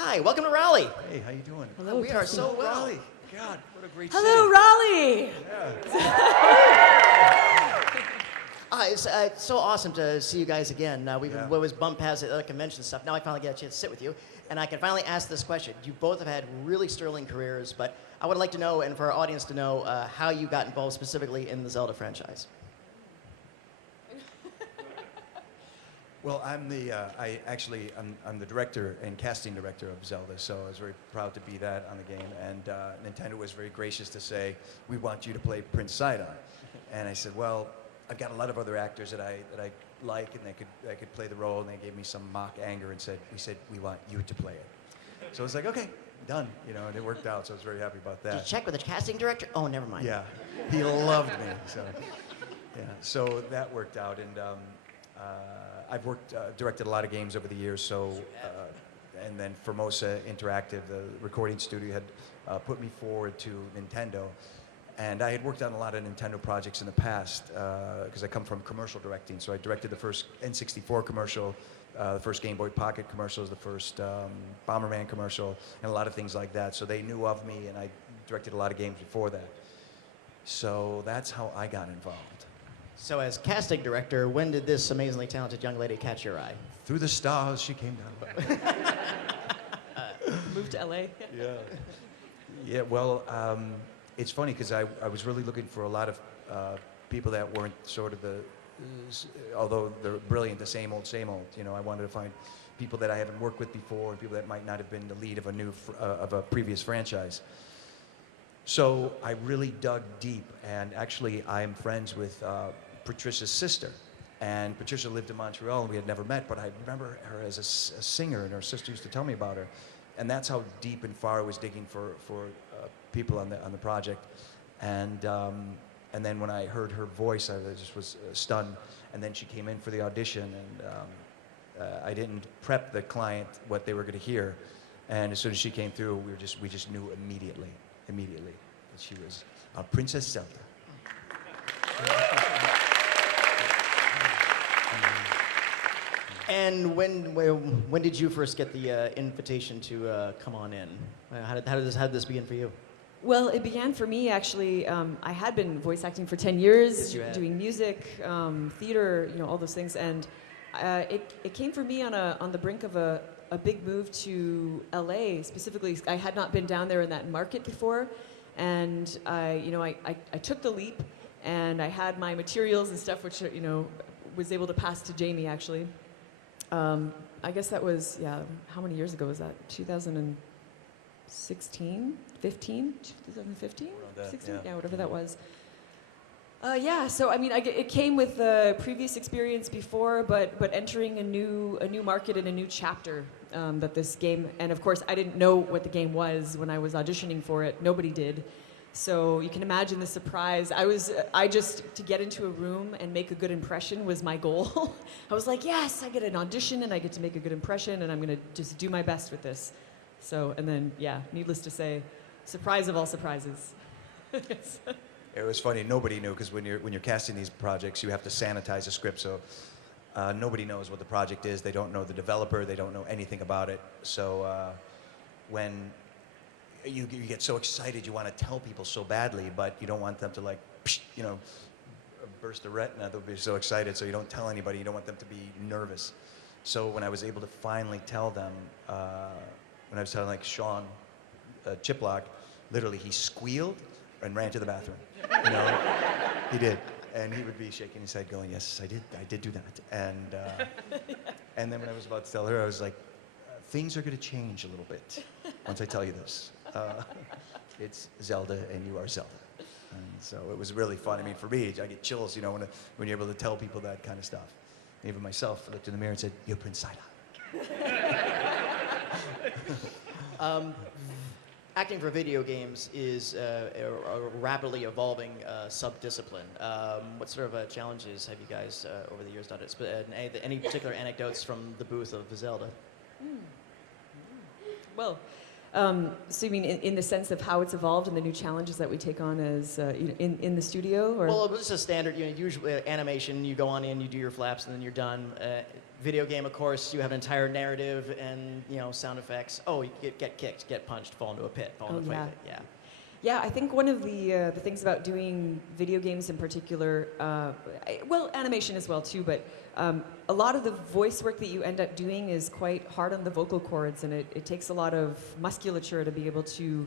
Hi, welcome to Raleigh. Hey, how you doing? Hello, we are so well. Raleigh. God, what a great Hello, city. Raleigh. It's so awesome to see you guys again. We've Yeah. always bumped past the other convention stuff. Now I finally get a chance to sit with you, and I can finally ask this question. You both have had really sterling careers, but I would like to know, and for our audience to know, how you got involved specifically in the Zelda franchise. Well, I'm the director and casting director of Zelda, so I was very proud to be that on the game. And Nintendo was very gracious to say, "We want you to play Prince Sidon." And I said, "Well, I've got a lot of other actors that I like, and they could play the role." And they gave me some mock anger and said, "We want you to play it." So I was like, "Okay, done." And it worked out. So I was very happy about that. Did you check with the casting director? Oh, never mind. Yeah, he loved me. So that worked out, and I've directed a lot of games over the years. So, and then Formosa Interactive, the recording studio, had put me forward to Nintendo, and I had worked on a lot of Nintendo projects in the past because I come from commercial directing. So I directed the first N64 commercial, the first Game Boy Pocket commercials, the first Bomberman commercial, and a lot of things like that. So they knew of me, and I directed a lot of games before that. So that's how I got involved. So as casting director, when did this amazingly talented young lady catch your eye? Through the stars, she came down. Moved to LA. Yeah. Yeah, well, it's funny because I was really looking for a lot of people that weren't sort of although they're brilliant, the same old, same old. I wanted to find people that I haven't worked with before, and people that might not have been the lead of a previous franchise. So I really dug deep, and actually I am friends with Patricia's sister. And Patricia lived in Montreal, and we had never met, but I remember her as a singer, and her sister used to tell me about her. And that's how deep and far I was digging for people on the project. And then when I heard her voice, I just was stunned. And then she came in for the audition, and I didn't prep the client what they were going to hear. And as soon as she came through, we just knew immediately that she was Princess Zelda. And when did you first get the invitation to come on in? How did this begin for you? Well, it began for me actually. I had been voice acting for 10 years, Yes, you had. doing music, theater, all those things, and it came for me on the brink of a big move to LA. Specifically, I had not been down there in that market before, and I took the leap, and I had my materials and stuff, which was able to pass to Jamie actually. I guess that was, how many years ago was that? 2016, 15, 2015, 16, yeah, whatever that was. So I mean, it came with the previous experience before, but entering a new market and a new chapter that this game, and of course I didn't know what the game was when I was auditioning for it. Nobody did. So you can imagine the surprise. To get into a room and make a good impression was my goal. I was like, yes, I get an audition and I get to make a good impression, and I'm gonna just do my best with this. So, and then, needless to say, surprise of all surprises. It was funny. Nobody knew, because when you're casting these projects, you have to sanitize a script. So nobody knows what the project is. They don't know the developer. They don't know anything about it. So when you get so excited, you want to tell people so badly, but you don't want them to burst a retina. They'll be so excited. So you don't tell anybody. You don't want them to be nervous. So when I was able to finally tell them, when I was telling Sean Chiplock, literally he squealed and ran to the bathroom. He did, and he would be shaking his head, going, "Yes, I did do that." And then when I was about to tell her, I was like, "Things are going to change a little bit once I tell you this. It's Zelda, and you are Zelda." And so it was really fun. I mean, for me, I get chills, when you're able to tell people that kind of stuff. Even myself, I looked in the mirror and said, "You're Prince Sidon." Acting for video games is a rapidly evolving sub-discipline. What sort of challenges have you guys over the years done it? Any particular anecdotes from the booth of Zelda? Well, So you mean in the sense of how it's evolved and the new challenges that we take on as in the studio? Or? Well, it was just standard, usually animation, you go on in, you do your flaps, and then you're done. Video game, of course, you have an entire narrative and, sound effects. Oh, you get kicked, get punched, fall into a pit, fall into a fight. Yeah. Yeah, I think one of the things about doing video games in particular, well, animation as well too, but a lot of the voice work that you end up doing is quite hard on the vocal cords, and it takes a lot of musculature to be able to,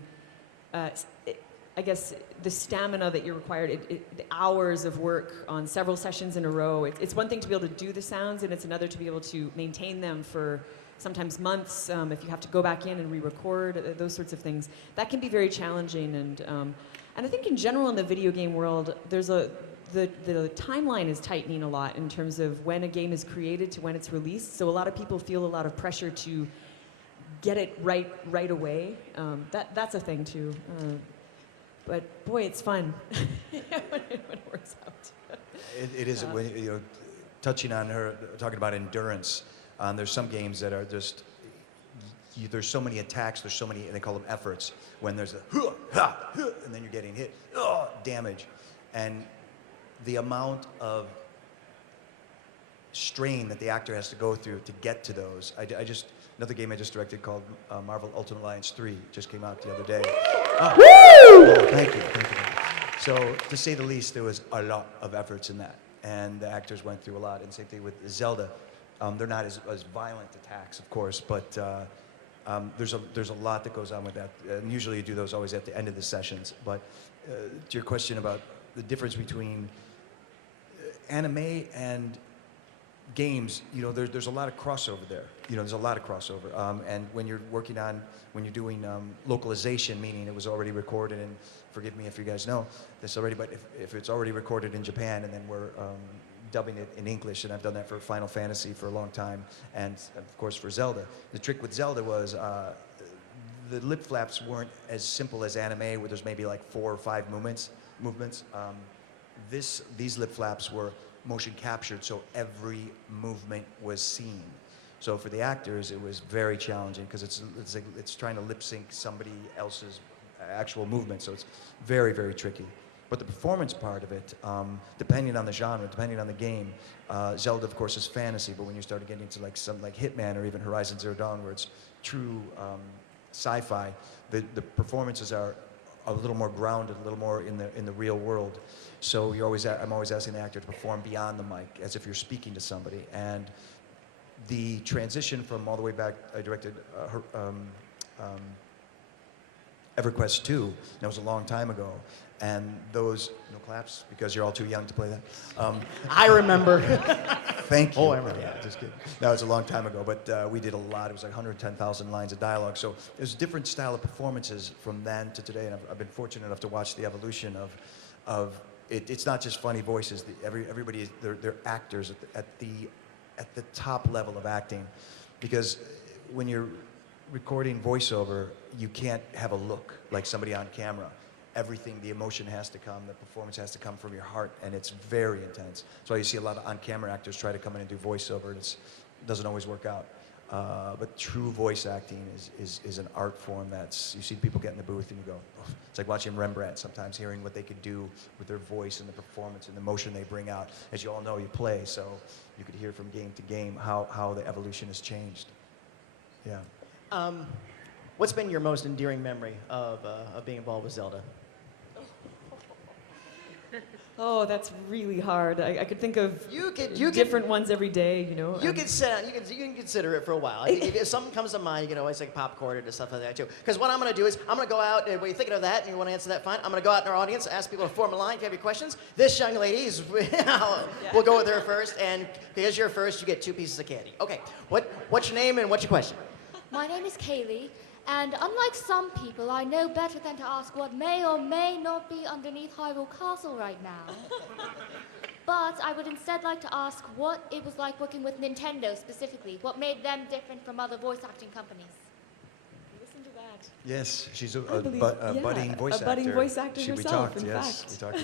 I guess, the stamina that you're required, the hours of work on several sessions in a row. It's one thing to be able to do the sounds, and it's another to be able to maintain them for sometimes months, if you have to go back in and re-record, those sorts of things. That can be very challenging, and I think in general in the video game world, the timeline is tightening a lot in terms of when a game is created to when it's released, so a lot of people feel a lot of pressure to get it right away. That's a thing too. But boy, it's fun when it works out. It is, when, touching on her, talking about endurance, there's some games that are just, there's so many attacks, there's so many, and they call them efforts, when there's a, and then you're getting hit, damage. And the amount of strain that the actor has to go through to get to those. Another game I just directed called Marvel Ultimate Alliance 3 just came out the other day. Thank you. So, to say the least, there was a lot of efforts in that, and the actors went through a lot. And same thing with Zelda. They're not as violent attacks, of course, but there's a lot that goes on with that. And usually you do those always at the end of the sessions. But to your question about the difference between anime and games, there's a lot of crossover there. There's a lot of crossover. And when you're doing localization, meaning it was already recorded, and forgive me if you guys know this already, but if it's already recorded in Japan and then we're dubbing it in English, and I've done that for Final Fantasy for a long time, and of course for Zelda. The trick with Zelda was the lip flaps weren't as simple as anime, where there's maybe like 4 or 5 movements. These lip flaps were motion captured, so every movement was seen. So for the actors, it was very challenging because it's trying to lip sync somebody else's actual movement, so it's very, very tricky. But the performance part of it, depending on the genre, depending on the game, Zelda, of course, is fantasy, but when you start getting into something like Hitman or even Horizon Zero Dawn, where it's true sci-fi, the performances are a little more grounded, a little more in the real world. So I'm always asking the actor to perform beyond the mic, as if you're speaking to somebody. And the transition from all the way back, I directed EverQuest 2, that was a long time ago. And those, no claps, because you're all too young to play that. I remember. Thank you. Oh, I remember. Yeah, just kidding. No, it's a long time ago, but we did a lot. It was like 110,000 lines of dialogue. So there's a different style of performances from then to today, and I've been fortunate enough to watch the evolution of it. It's not just funny voices. Everybody, they're actors at the top level of acting, because when you're recording voiceover, you can't have a look like somebody on camera. Everything, the emotion has to come, the performance has to come from your heart, and it's very intense. That's why you see a lot of on-camera actors try to come in and do voiceover, and it doesn't always work out. But true voice acting is an art form you see people get in the booth and you go, oh. It's like watching Rembrandt sometimes, hearing what they could do with their voice and the performance and the emotion they bring out. As you all know, you play, so you could hear from game to game how the evolution has changed. Yeah. What's been your most endearing memory of being involved with Zelda? Oh, that's really hard. I could think of different ones every day, You can consider it for a while. If something comes to mind, you can always like popcorn it or stuff like that too. Because what I'm going to do is I'm going to go out, and when you're thinking of that and you want to answer that, fine. I'm going to go out in our audience, ask people to form a line if you have your questions. This young lady we'll go with her first, and because you're first, you get 2 pieces of candy. Okay, what's your name and what's your question? My name is Kaylee, and unlike some people, I know better than to ask what may or may not be underneath Hyrule Castle right now. But I would instead like to ask what it was like working with Nintendo specifically. What made them different from other voice acting companies? Listen to that. Yes, she's a budding voice actor. A budding voice actor We herself, talked, in yes, fact. we talked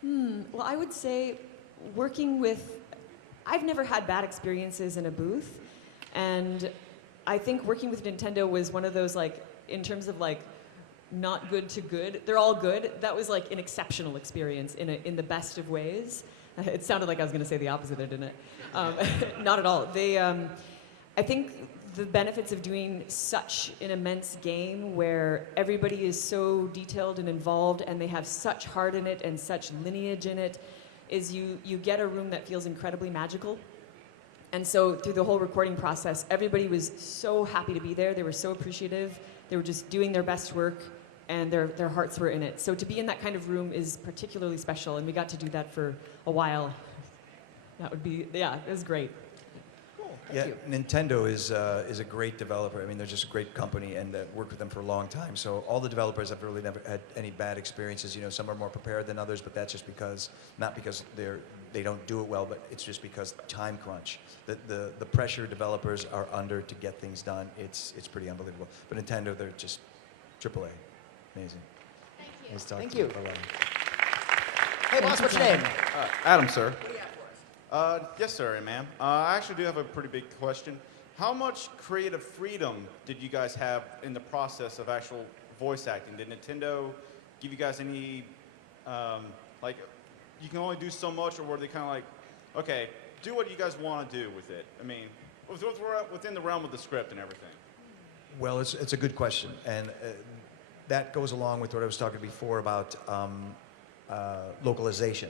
before. Well, I would say working with... I've never had bad experiences in a booth, and I think working with Nintendo was one of those, like, in terms of like not good to good, they're all good. That was like an exceptional experience in the best of ways. It sounded like I was going to say the opposite, didn't it? Not at all. I think the benefits of doing such an immense game where everybody is so detailed and involved and they have such heart in it and such lineage in it is you get a room that feels incredibly magical. And so through the whole recording process, everybody was so happy to be there. They were so appreciative. They were just doing their best work and their hearts were in it. So to be in that kind of room is particularly special, and we got to do that for a while. That would be, yeah, it was great. Yeah, Nintendo is a great developer. I mean, they're just a great company, and worked with them for a long time. So all the developers have really never had any bad experiences. You know, some are more prepared than others, but that's just because, not because they don't do it well, but it's just because time crunch. The pressure developers are under to get things done. It's pretty unbelievable. But Nintendo, they're just AAA. Amazing. Thank you. Nice talking Thank to you. Bye-bye. Hey, boss, what's your name? Adam, sir. Yes, sir, and ma'am. I actually do have a pretty big question. How much creative freedom did you guys have in the process of actual voice acting? Did Nintendo give you guys any, like, you can only do so much, or were they kind of like, okay, do what you guys want to do with it? I mean, within the realm of the script and everything. Well, it's a good question, and that goes along with what I was talking before about localization.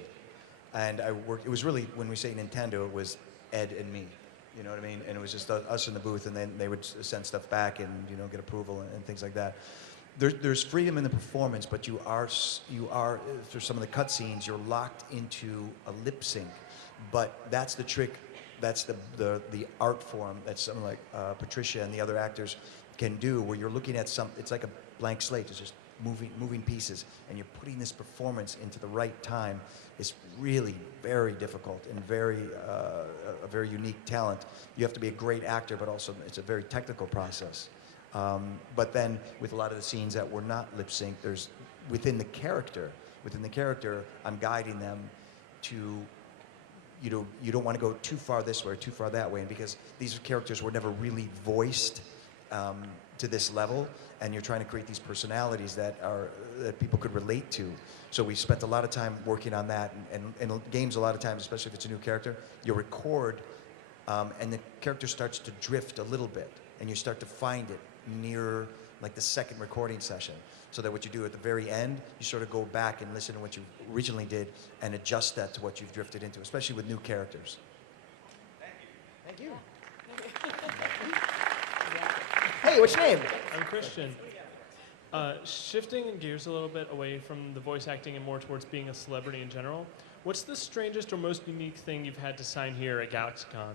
And it was really, when we say Nintendo, it was Ed and me, you know what I mean? And it was just us in the booth, and then they would send stuff back and, you know, get approval and things like that. There's freedom in the performance, but you are through some of the cutscenes, you're locked into a lip sync. But that's the trick, that's the art form that someone like Patricia and the other actors can do, where you're looking at it's like a blank slate, it's just moving pieces, and you're putting this performance into the right time. It's really very difficult and a very unique talent. You have to be a great actor, but also it's a very technical process. But then with a lot of the scenes that were not lip sync, there's within the character, I'm guiding them to, you don't want to go too far this way or too far that way, and because these characters were never really voiced to this level, and you're trying to create these personalities that people could relate to. So we spent a lot of time working on that, and in games a lot of times, especially if it's a new character, you record and the character starts to drift a little bit, and you start to find it near like the second recording session, so that what you do at the very end, you sort of go back and listen to what you originally did and adjust that to what you've drifted into, especially with new characters. Thank you. Hey, what's your name? I'm Christian. Shifting gears a little bit away from the voice acting and more towards being a celebrity in general, what's the strangest or most unique thing you've had to sign here at GalaxyCon?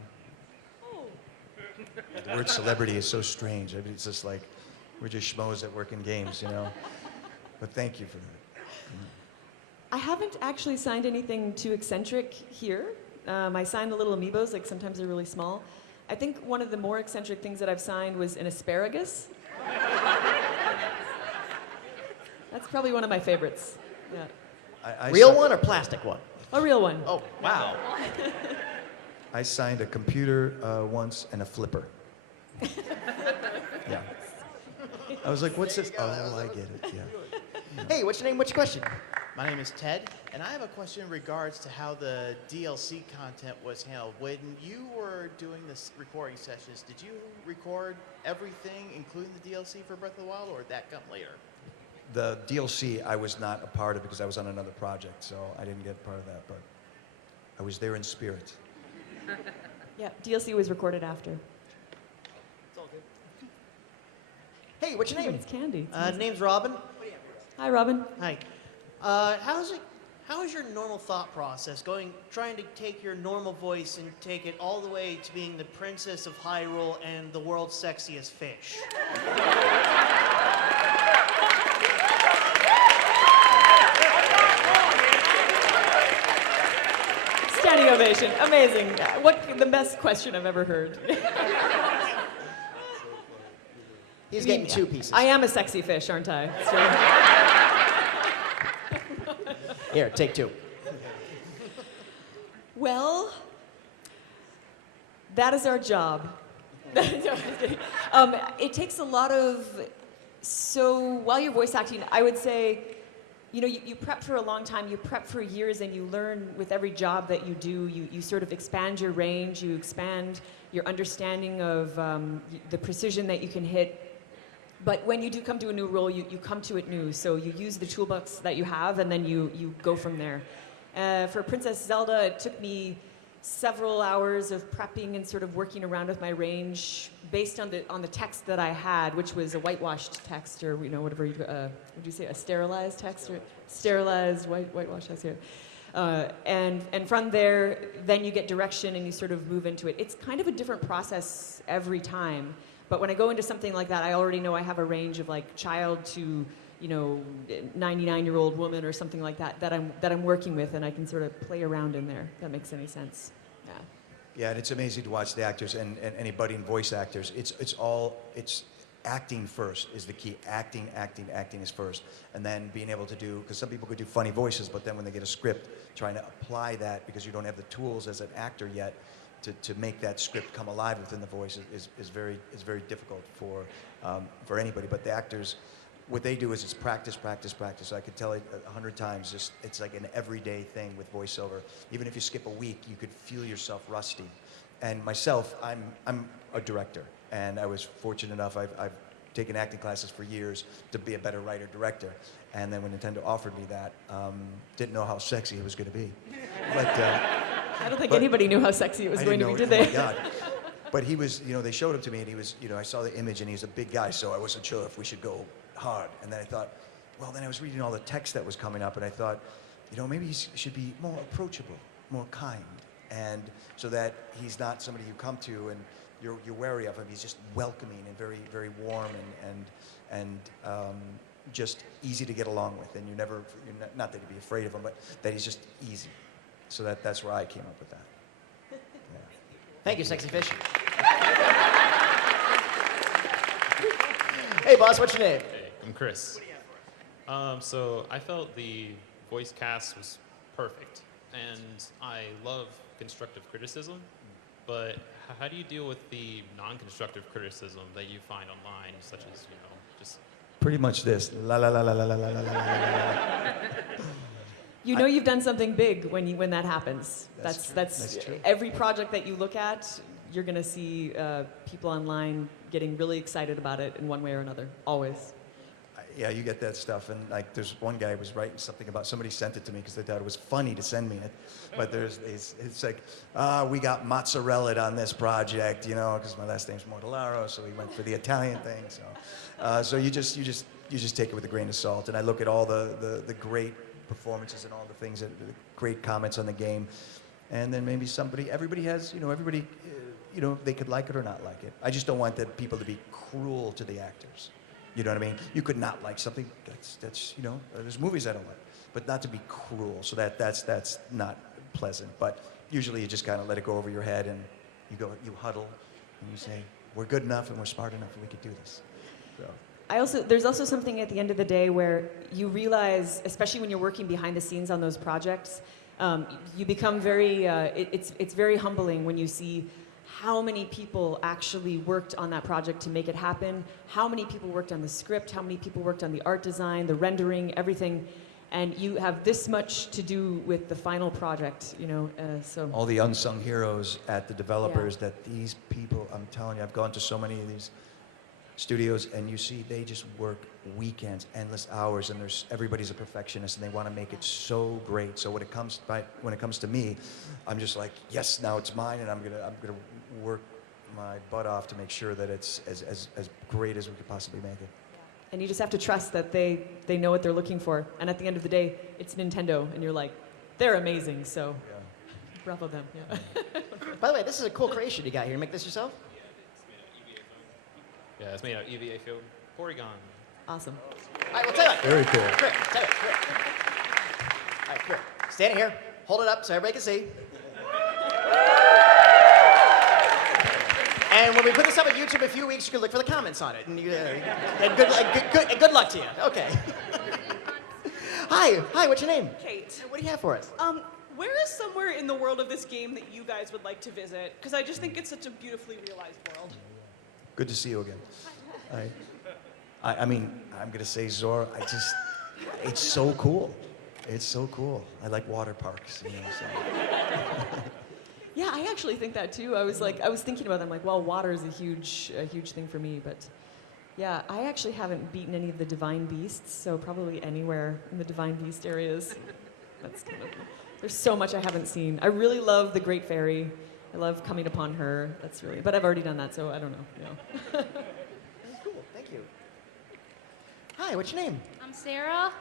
The word celebrity is so strange. I mean, it's just like, we're just schmoes that work in games, you know? But thank you for that. I haven't actually signed anything too eccentric here. I signed the little amiibos, like sometimes they're really small. I think one of the more eccentric things that I've signed was an asparagus. That's probably one of my favorites. Yeah. Real one or plastic one? A real one. Oh, wow. I signed a computer once and a flipper. Yeah. I was like, what's this? Oh, I get it, yeah. Hey, what's your name? What's your question? My name is Ted, and I have a question in regards to how the DLC content was handled. When you were doing this recording sessions, did you record everything, including the DLC for Breath of the Wild, or did that come later? The DLC I was not a part of because I was on another project, so I didn't get part of that, but I was there in spirit. Yeah, DLC was recorded after. It's all good. Hey, what's your name? It's candy. It's Name's Robin. Hi, Robin. Hi. How is your normal thought process trying to take your normal voice and take it all the way to being the princess of Hyrule and the world's sexiest fish? Standing ovation. Amazing. The best question I've ever heard. He's getting two pieces. I am a sexy fish, aren't I? Here, take two. Well, that is our job. No, I'm just kidding. It takes a lot of, so while you're voice acting, I would say, you know, you prep for a long time, you prep for years, and you learn with every job that you do, you sort of expand your range, you expand your understanding of the precision that you can hit. But when you do come to a new role, you come to it new. So you use the toolbox that you have, and then you go from there. For Princess Zelda, it took me several hours of prepping and sort of working around with my range based on the text that I had, which was a whitewashed text, or, you know, whatever you, would you say, a sterilized text, or sterilized whitewashed text, yeah. And from there, then you get direction and you sort of move into it. It's kind of a different process every time. But when I go into something like that, I already know I have a range of like child to, you know, 99-year-old woman or something like that that I'm working with, and I can sort of play around in there. If that makes any sense. Yeah. Yeah, and it's amazing to watch the actors and anybody in voice actors. It's acting first is the key. Acting is first, and then being able to do, because some people could do funny voices, but then when they get a script, trying to apply that because you don't have the tools as an actor yet to make that script come alive within the voice is very difficult for anybody. But the actors, what they do is it's practice. I could tell it 100 times. Just it's like an everyday thing with voiceover. Even if you skip a week, you could feel yourself rusty. And myself, I'm a director, and I was fortunate enough. I've taken acting classes for years to be a better writer director. And then when Nintendo offered me that, didn't know how sexy it was going to be. But I don't think anybody knew how sexy it was going to be, did they? Oh my God. But he was, you know, they showed him to me, and he was, you know, I saw the image, and he's a big guy, so I wasn't sure if we should go hard. And then I thought, well, then I was reading all the text that was coming up, and I thought, you know, maybe he should be more approachable, more kind, and so that he's not somebody you come to and you're wary of him. He's just welcoming and very, very warm and just easy to get along with. And you're not that you'd be afraid of him, but that he's just easy. So that's where I came up with that. Yeah. Thank you, Sexy Fish. Hey, boss, what's your name? Hey, I'm Chris. So I felt the voice cast was perfect, and I love constructive criticism, but how do you deal with the non-constructive criticism that you find online, such as, you know, just... Pretty much this. La la la la la la la la la la. You know you've done something big when that happens. That's true. Every project that you look at, you're going to see people online getting really excited about it in one way or another, always. Yeah, you get that stuff, and like there's one guy was writing something about, somebody sent it to me because they thought it was funny to send me it, but it's like, we got mozzarella on this project, you know, because my last name's Mortellaro, so we went for the Italian thing, so you just take it with a grain of salt, and I look at all the great performances and all the things, the great comments on the game, and then maybe everybody has, you know, they could like it or not like it. I just don't want people to be cruel to the actors. You know what I mean? You could not like something. That's you know, there's movies I don't like, but not to be cruel. So that's not pleasant. But usually you just kind of let it go over your head, and you huddle, and you say, we're good enough and we're smart enough and we could do this. So. There's also something at the end of the day where you realize, especially when you're working behind the scenes on those projects, you become very. It's very humbling when you see how many people actually worked on that project to make it happen, how many people worked on the script, how many people worked on the art design, the rendering, everything, and you have this much to do with the final project, you know, so. All the unsung heroes at the developers that these people, I'm telling you, I've gone to so many of these studios, and you see they just work weekends, endless hours, and everybody's a perfectionist, and they want to make it so great. So when it comes to me, I'm just like, yes, now it's mine, and I'm gonna work my butt off to make sure that it's as great as we could possibly make it. And you just have to trust that they know what they're looking for. And at the end of the day, it's Nintendo, and you're like, they're amazing, so bravo them. Yeah. By the way, this is a cool creation you got here. You make this yourself? Yeah, it's made out of EVA film, Porygon. Awesome. All right, well, tell you what. Very cool. Come here. All right, come here. Stand here. Hold it up so everybody can see. And when we put this up on YouTube in a few weeks, you can look for the comments on it. And good luck to you. Okay. Hi, what's your name? Kate. What do you have for us? Where is somewhere in the world of this game that you guys would like to visit? Because I just think it's such a beautifully realized world. Good to see you again. I mean, I'm gonna say Zora. It's so cool. It's so cool. I like water parks, you know. So. Yeah, I actually think that too. I was thinking about that. I'm like, well, water is a huge thing for me. But yeah, I actually haven't beaten any of the divine beasts, so probably anywhere in the divine beast areas. That's kind of. There's so much I haven't seen. I really love the Great Fairy. I love coming upon her. That's really. But I've already done that, so I don't know. Cool. Thank you. Hi. What's your name? I'm Sarah.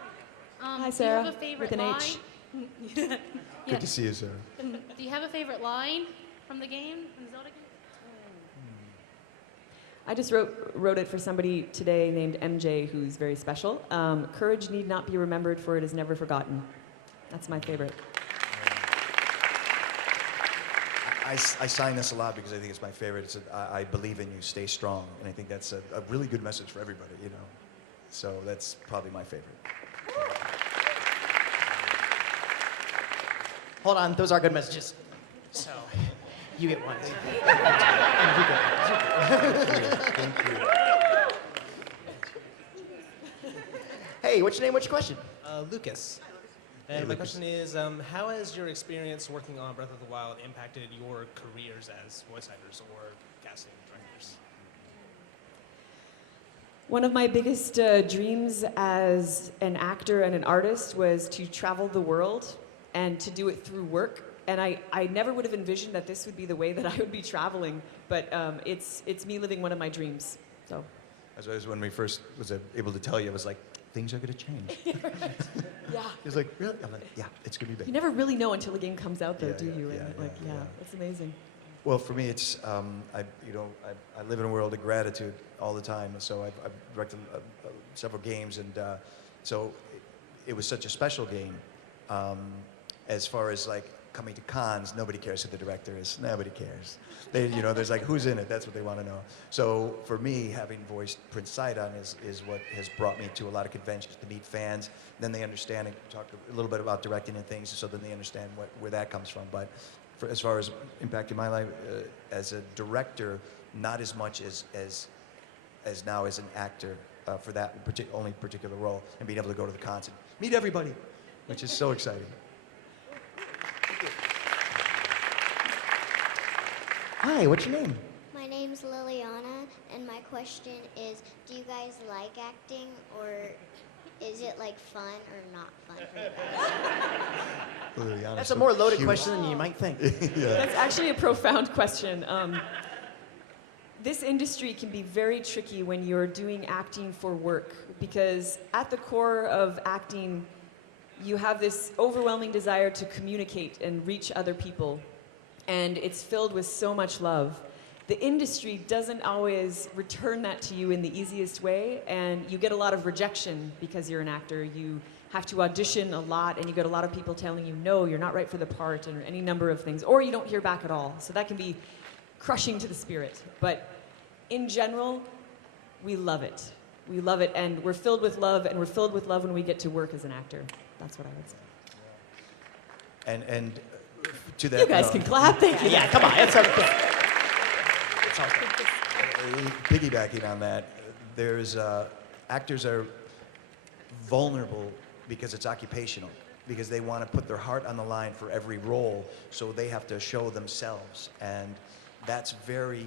Hi, Sarah. Do you have a favorite With an line? H. Yeah. Good to see you, Sarah. Do you have a favorite line from the game, from the Zelda game? I just wrote it for somebody today named MJ, who's very special. Courage need not be remembered, for it is never forgotten. That's my favorite. I sign this a lot because I think it's my favorite. It's I believe in you, stay strong. And I think that's a really good message for everybody, you know. So that's probably my favorite. Hold on. Those are good messages. So, you get one. Thank you. Hey, what's your name? What's your question? Lucas. Hey, And my Lucas. question is, how has your experience working on Breath of the Wild impacted your careers as voice actors or casting directors? One of my biggest dreams as an actor and an artist was to travel the world and to do it through work. And I never would have envisioned that this would be the way that I would be traveling, but it's me living one of my dreams. So. As when we first was able to tell you, it was like, things are going to change. Yeah. He was like, really? I'm like, yeah, it's going to be big. You never really know until a game comes out, though, Yeah, do yeah, you? yeah, And yeah. it's amazing. Well, for me, it's I live in a world of gratitude all the time. So I've directed several games, and so it was such a special game. As far as like coming to cons, nobody cares who the director is. Nobody cares. There's like who's in it. That's what they want to know. So for me, having voiced Prince Sidon is what has brought me to a lot of conventions to meet fans. Then they understand and talk a little bit about directing and things, so then they understand where that comes from. But as far as impacting my life as a director, not as much as now as an actor for that only particular role, and being able to go to the cons and meet everybody, which is so exciting. Hi. What's your name? My name's Liliana, and my question is, do you guys like acting, or is it like fun or not fun for you guys? Liliana's That's so a more loaded cute. question than you might think. Yeah. That's actually a profound question. This industry can be very tricky when you're doing acting for work, because at the core of acting, you have this overwhelming desire to communicate and reach other people, and it's filled with so much love. The industry doesn't always return that to you in the easiest way, and you get a lot of rejection because you're an actor. You have to audition a lot, and you get a lot of people telling you, no, you're not right for the part, and any number of things, or you don't hear back at all. So that can be crushing to the spirit. But in general, we love it. We love it, and we're filled with love, and we're filled with love when we get to work as an actor. That's what I would say. And to that, You guys can clap. Thank you. Yeah, come on. It's okay. piggybacking on that, there's actors are vulnerable because it's occupational, because they want to put their heart on the line for every role, so they have to show themselves, and that's very,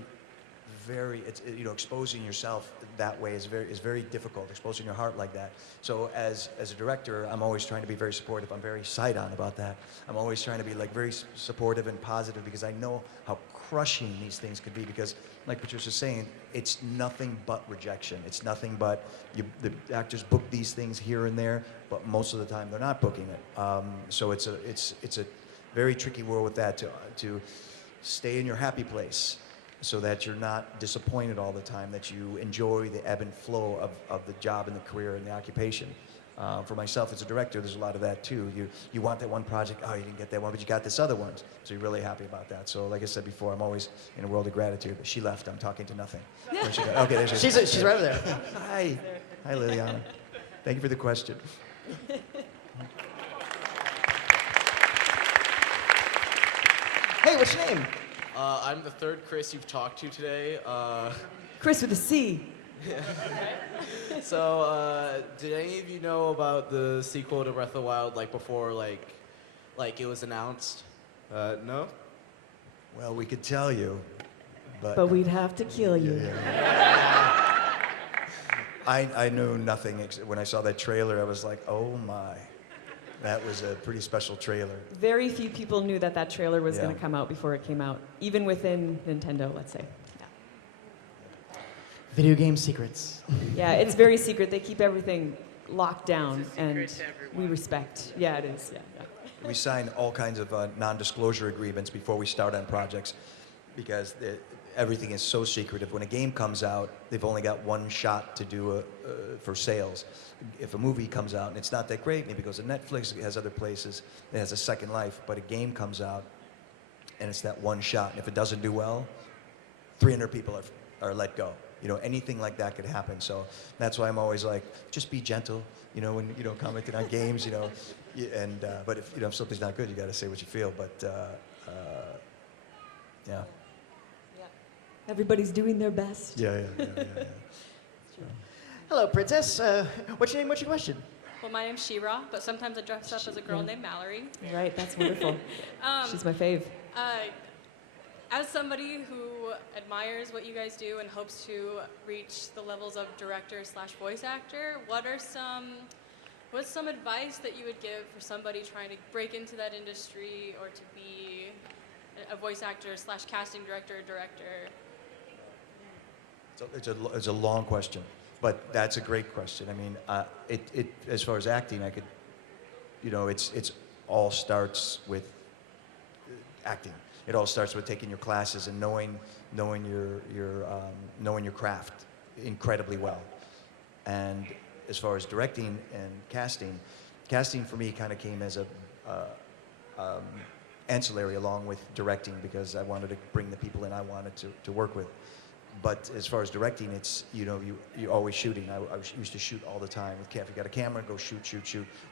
it's, exposing yourself that way is very difficult, exposing your heart like that. So as a director, I'm always trying to be very supportive. I'm very side-on about that. I'm always trying to be like very supportive and positive, because I know how crushing these things could be, because like Patricia's saying, it's nothing but rejection. It's nothing but the actors book these things here and there, but most of the time they're not booking it. So it's a very tricky world with that, to stay in your happy place, so that you're not disappointed all the time, that you enjoy the ebb and flow of the job and the career and the occupation. For myself as a director, there's a lot of that too. You want that one project, oh, you didn't get that one, but you got this other one, so you're really happy about that. So like I said before, I'm always in a world of gratitude. She left, I'm talking to nothing. Where'd she go? Okay, there she is. She's right over there. Hi. Hi, Liliana. Thank you for the question. Hey, what's your name? I'm the third Chris you've talked to today. Chris with a C. So, did any of you know about the sequel to Breath of the Wild, like before, like it was announced? No? Well, we could tell you, But we'd have to kill you. I knew nothing. When I saw that trailer, I was like, oh my. That was a pretty special trailer. Very few people knew that that trailer was Yeah. going to come out before it came out, even within Nintendo, let's say. Video game secrets. Yeah, it's very secret. They keep everything locked down, and we respect. Yeah, it is. Yeah. We sign all kinds of non-disclosure agreements before we start on projects because everything is so secretive. When a game comes out, they've only got one shot to do for sales. If a movie comes out and it's not that great, maybe it goes to Netflix, it has other places, it has a second life. But a game comes out and it's that one shot. And if it doesn't do well, 300 people are let go. You know, anything like that could happen. So that's why I'm always like, just be gentle, you know, when, you know, commenting on games, you know. And, but if, you know, if something's not good, you got to say what you feel. But, yeah. Everybody's doing their best. Yeah. Hello, Princess. What's your name? What's your question? Well, my name's She-Ra, but sometimes I dress up as a girl named Mallory. Right, that's wonderful. She's my fave. As somebody who admires what you guys do and hopes to reach the levels of director/voice actor, what's some advice that you would give for somebody trying to break into that industry or to be a voice actor/casting director or director? It's a long question, but that's a great question. I mean, it as far as acting, I could, you know, it's all starts with acting. It all starts with taking your classes and knowing your craft incredibly well. And as far as directing and casting for me kind of came as a ancillary along with directing because I wanted to bring the people in I wanted to work with. But as far as directing, it's, you know, you're always shooting. I used to shoot all the time. If you got a camera, go shoot.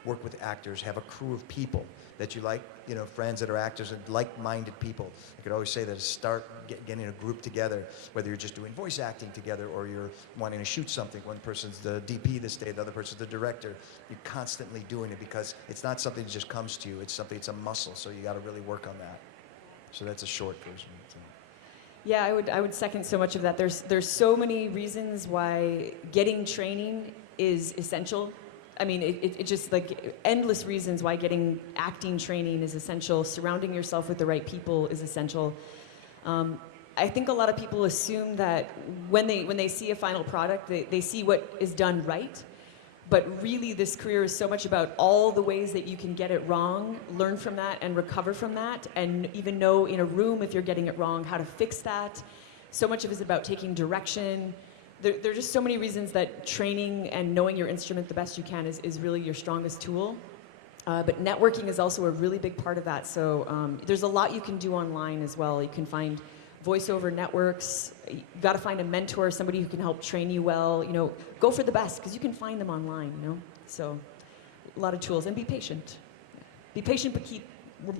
Work with actors. Have a crew of people that you like, you know, friends that are actors and like-minded people. I could always say that start getting a group together, whether you're just doing voice acting together or you're wanting to shoot something. One person's the DP this day, the other person's the director. You're constantly doing it because it's not something that just comes to you. It's a muscle, so you got to really work on that. So that's a short version. Yeah, I would second so much of that. There's so many reasons why getting training is essential. I mean, it just like endless reasons why getting acting training is essential. Surrounding yourself with the right people is essential. I think a lot of people assume that when they see a final product, they see what is done right. But really, this career is so much about all the ways that you can get it wrong, learn from that, and recover from that, and even know in a room if you're getting it wrong, how to fix that. So much of it is about taking direction. There are just so many reasons that training and knowing your instrument the best you can is really your strongest tool. But networking is also a really big part of that. So there's a lot you can do online as well. You can find voiceover networks. You got to find a mentor, somebody who can help train you well. You know, go for the best because you can find them online. You know, so a lot of tools and be patient. Be patient, but keep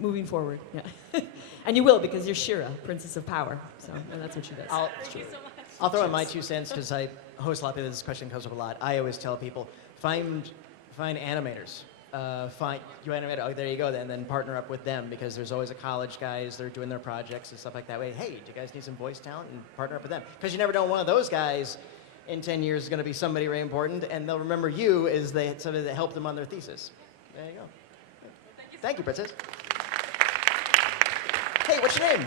moving forward. Yeah, and you will because you're She-Ra, Princess of Power. So and that's what she does. Thank you so much. I'll throw in my 2 cents because I host a lot of people. This question comes up a lot. I always tell people, find animators. Find you animate. Oh, there you go. And then partner up with them because there's always a college guys. They're doing their projects and stuff like that. Hey, do you guys need some voice talent? And partner up with them because you never know. One of those guys in 10 years is going to be somebody very important, and they'll remember you as somebody that helped them on their thesis. There you go. Thank you, Princess. Hey, what's your name?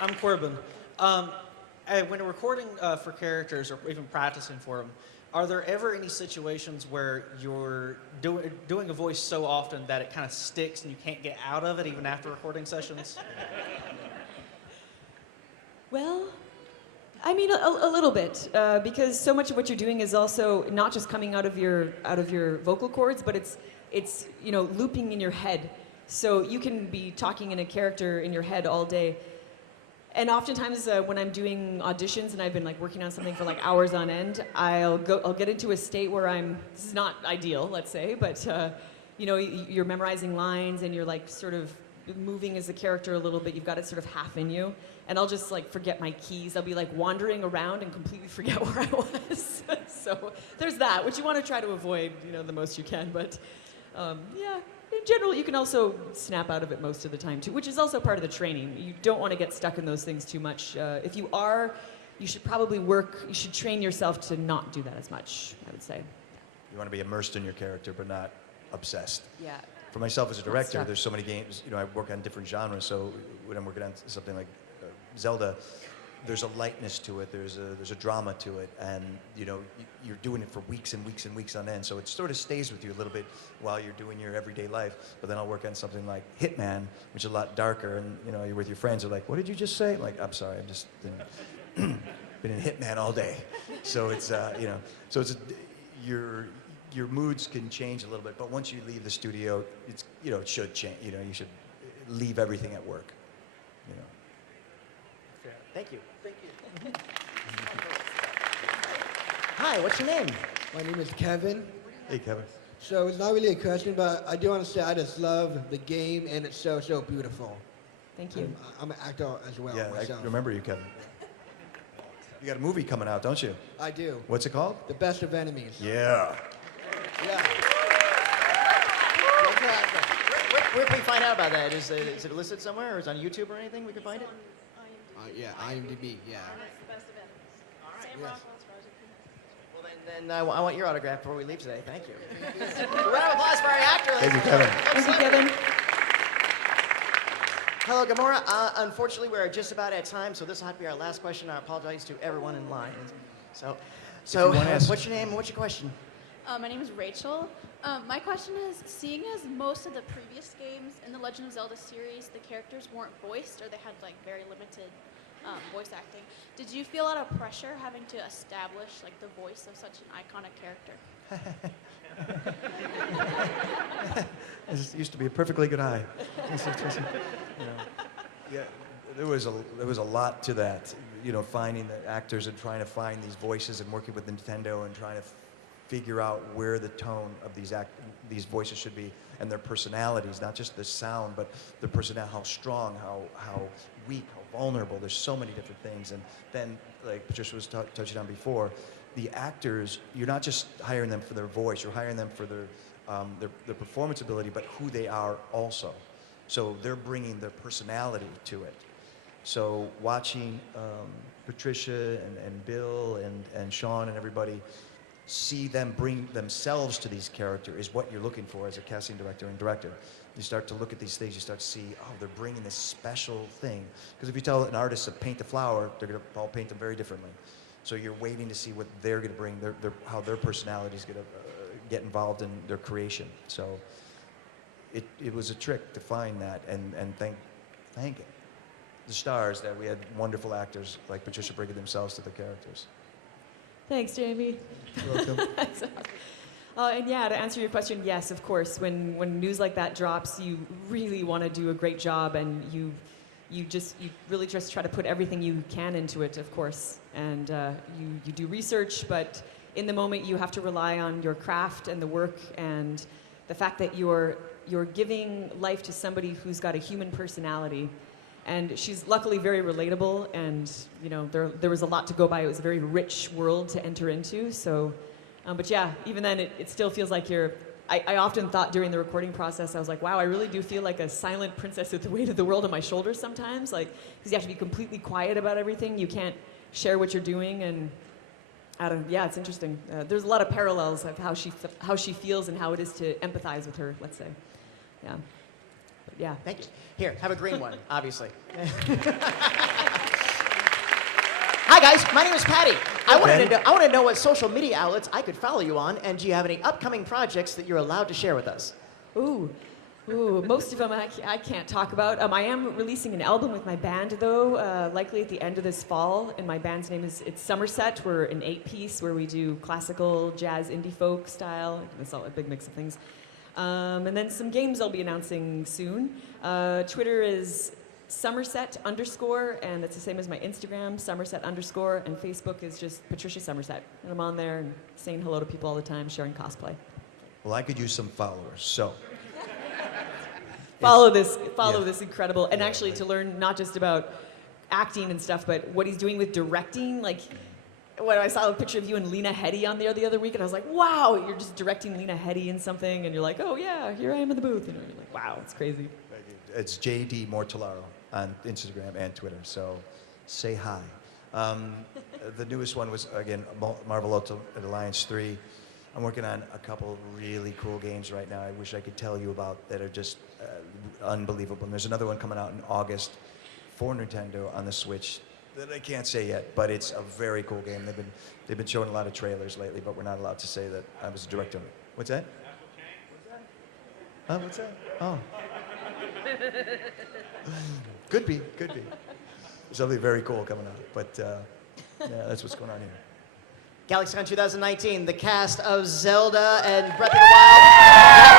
I'm Corbin. When you're recording for characters or even practicing for them, are there ever any situations where you're doing a voice so often that it kind of sticks and you can't get out of it even after recording sessions? Well, I mean a little bit because so much of what you're doing is also not just coming out of your vocal cords, but it's you know looping in your head. So you can be talking in a character in your head all day. And oftentimes when I'm doing auditions and I've been like working on something for like hours on end, I'll get into a state where this is not ideal, let's say, but you know, you're memorizing lines and you're like sort of moving as a character a little bit. You've got it sort of half in you. And I'll just like forget my keys. I'll be like wandering around and completely forget where I was. So there's that, which you want to try to avoid, the most you can. But yeah, in general, you can also snap out of it most of the time too, which is also part of the training. You don't want to get stuck in those things too much. If you are, you should probably you should train yourself to not do that as much, I would say. You want to be immersed in your character, but not obsessed. Yeah. For myself as a director, stuck. there's so many games, I work on different genres, so when I'm working on something like Zelda, there's a lightness to it, there's a drama to it, and you're doing it for weeks and weeks and weeks on end, so it sort of stays with you a little bit while you're doing your everyday life. But then I'll work on something like Hitman, which is a lot darker, and you're with your friends, they're like, what did you just say? I'm like, I'm sorry, I've just been in Hitman all day. So it's your moods can change a little bit, but once you leave the studio, it should change. You should leave everything at work. Thank you. Thank you. Hi, what's your name? My name is Kevin. Hey, Kevin. So it's not really a question, but I do want to say I just love the game, and it's so beautiful. Thank you. I'm an actor as well Yeah, myself. I remember you, Kevin. You got a movie coming out, don't you? I do. What's it called? The Best of Enemies. Yeah. Yeah. Where can we find out about that? Is it listed somewhere, or is it on YouTube or anything we can find it? Yeah, IMDb, yeah. Yes. Well, then I want your autograph before we leave today. Thank you. A round of applause for our actor. Thank you, Kevin. Thank you, Kevin. Hello, Gamora. Unfortunately, we're just about at time, so this will have to be our last question. I apologize to everyone in line. So you wanna ask- what's your name and what's your question? My name is Rachel. My question is, seeing as most of the previous games in the Legend of Zelda series, the characters weren't voiced or they had very limited voice acting, did you feel a lot of pressure having to establish the voice of such an iconic character? This used to be a perfectly good eye. Yeah, there was a lot to that. Finding the actors and trying to find these voices and working with Nintendo and trying to figure out where the tone of these voices should be and their personalities, not just the sound, but the personality, how strong, how weak, how vulnerable. There's so many different things. And then, like Patricia was touching on before, the actors, you're not just hiring them for their voice, you're hiring them for their performance ability, but who they are also. So they're bringing their personality to it. So watching Patricia and Bill and Sean and everybody see them bring themselves to these characters is what you're looking for as a casting director and director. You start to look at these things, you start to see, oh, they're bringing this special thing. Because if you tell an artist to paint a flower, they're going to all paint them very differently. So you're waiting to see what they're going to bring, how their personality is going to get involved in their creation. So it was a trick to find that, and thank the stars that we had wonderful actors like Patricia bringing themselves to the characters. Thanks, Jamie. You're welcome. And yeah, to answer your question, yes, of course. When news like that drops, you really want to do a great job, and you really just try to put everything you can into it, of course. And you do research, but in the moment you have to rely on your craft and the work and the fact that you're giving life to somebody who's got a human personality. And she's luckily very relatable, and there was a lot to go by. It was a very rich world to enter into. So, but yeah, even then, it still feels like I often thought during the recording process, I was like, wow, I really do feel like a silent princess with the weight of the world on my shoulders sometimes. Because you have to be completely quiet about everything. You can't share what you're doing, and yeah, it's interesting. There's a lot of parallels of how she feels and how it is to empathize with her. Let's say, yeah. Yeah. Thank you. Here, have a green one, obviously. Hi, guys. My name is Patty. I want to know what social media outlets I could follow you on, and do you have any upcoming projects that you're allowed to share with us? Ooh, most of them I can't talk about. I am releasing an album with my band, though, likely at the end of this fall, and my band's name is Summersett. We're an 8-piece where we do classical, jazz, indie folk style. It's all a big mix of things. And then some games I'll be announcing soon. Twitter is Summersett_, and it's the same as my Instagram, Summersett_, and Facebook is just Patricia Summersett. And I'm on there and saying hello to people all the time, sharing cosplay. Well, I could use some followers, so follow this incredible, and actually to learn not just about acting and stuff, but what he's doing with directing. Like, when I saw a picture of you and Lena Headey on there the other week, and I was like, wow, you're just directing Lena Headey in something, and you're like, oh yeah, here I am in the booth. You know, you're like, wow, it's crazy. It's JD Mortellaro on Instagram and Twitter, so say hi. The newest one was, again, Marvel Ultimate Alliance 3. I'm working on a couple really cool games right now I wish I could tell you about that are just unbelievable. And there's another one coming out in August for Nintendo on the Switch that I can't say yet, but it's a very cool game. They've been showing a lot of trailers lately, but we're not allowed to say that I was a director of it. What's that? What's that? Oh. Could be. Something very cool coming out, but yeah, that's what's going on here. GalaxyCon 2019, the cast of Zelda and Breath of the Wild.